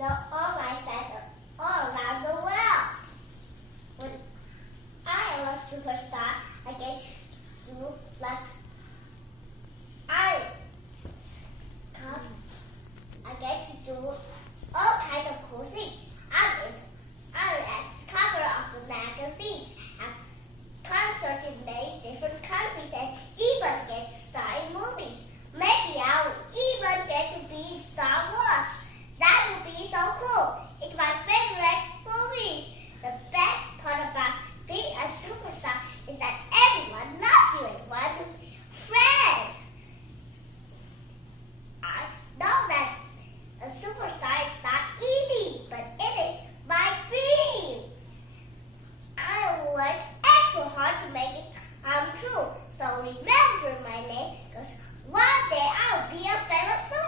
know all my fans all around the world. When I am a superstar, I get to do lots. I get to do all kinds of cool things. I'm at the cover of the magazines, have concerts in many different countries, and even get to star in movies. Maybe I will even get to be in Star Wars. That would be so cool. It's my favorite movie. The best part about being a superstar is that everyone loves you and wants to be a friend. I know that a superstar is not easy, but it is my dream. I work extra hard to make it come true. So remember my name, because one day I'll be a famous superstar.